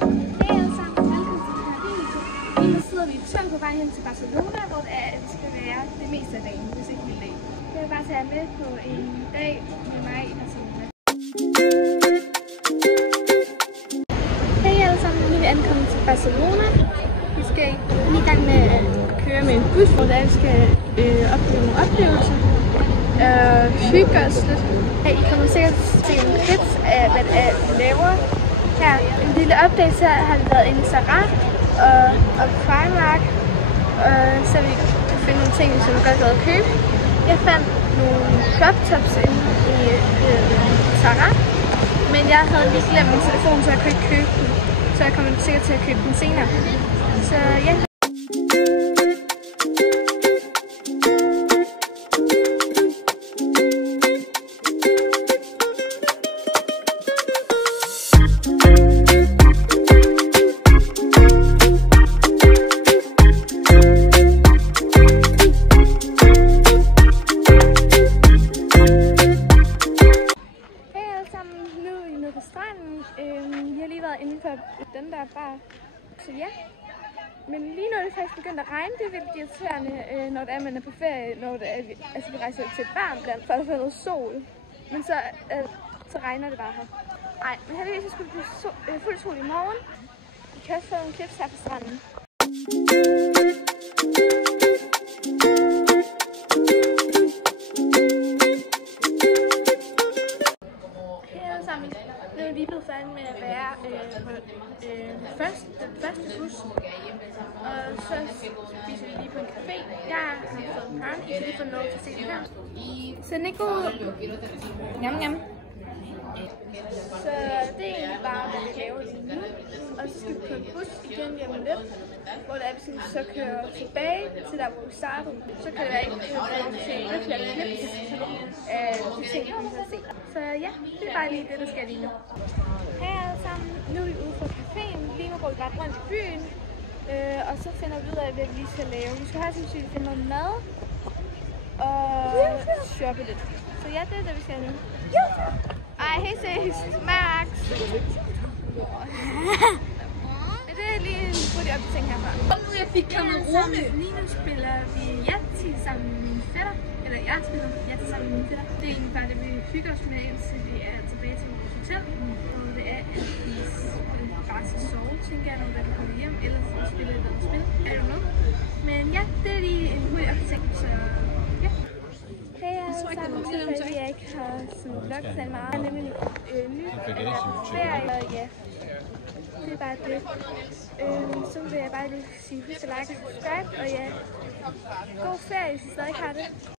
Hej alle sammen, velkommen til den her video. Lige nu sidder vi i tog på vej hen til Barcelona, hvor det skal være det meste af dagen, hvis ikke hele dagen. Jeg vil bare tage jer med på en dag med mig i Barcelona. Hej alle sammen, nu er vi ankommet til Barcelona. Vi skal lige i gang med at køre med en bus, hvor vi skal opleve nogle oplevelser. Hygge os lidt. I kommer sikkert til at se nogle clips af, hvad det er, vi laver her. En lille update, så har vi været inde i Zara og Primark, så vi kan finde nogle ting, som vi godt vil købe. Jeg fandt nogle crop tops inde i Zara, men jeg havde lige glemt min telefon, så jeg kunne ikke købe den. Så jeg kommer sikkert til at købe den senere. Så ja. På stranden. Vi har lige været inde på den der bar, så ja. Men lige nu er det faktisk begyndt at regne. Det er vildt irriterende, når det er, man er på ferie, når det er, vi rejser til et varmt land, for at få noget sol. Men så regner det bare her. Ej, men heldigvis så skulle det blive fuld sol i morgen. Vi kan også få nogle clips her på stranden. Nu er vi blevet færdige med at være på den første bus, og så spiser vi lige på en café. Jeg har fået en børn, I kan lige få lov til at se det her. Så Nico, jam. Så det er egentlig bare, hvad vi laver lige nu. Og så skal vi på en bus igen lige om lidt, hvor vi skal så køre tilbage til der, hvor vi startede. Så kan det være, at I kan få til lidt flere clips af de ting, vi kommer til at se. Så ja, det er bare lige det, der skal lige nu. Hej alle sammen, nu er vi ude på caféen. Lige nu går vi bare rundt i byen, og så finder vi ud af, hvad vi skal lave. Vi skal have sandsynligt finde noget mad og shoppe lidt. Så ja, det er det, vi skal nu. Ej, hej ses, Max! Men det er lige en hurtig opdatering herfra. Nu jeg fik Kamerone. Lige nu spiller vi Yatzy sammen med mine fætter. Eller jeg spiller Yatzy sammen med mine fætter. Det er egentlig bare det, vi hygger os med, indtil vi er tilbage til vores hotel. Og det er, at vi bare skal sove, tænker jeg, når vi kommer hjem. Ellers skal vi spille et andet spil. I don't know. Men ja, det er lige en hurtig opdatering, så ja. Hej alle sammen, fordi jeg ikke har vlogget så meget. Jeg er nemlig ny ferie, og ja, det er bare det. Så vil jeg bare lige sige, husk at like og subscribe, og ja, god ferie, hvis I stadig har det.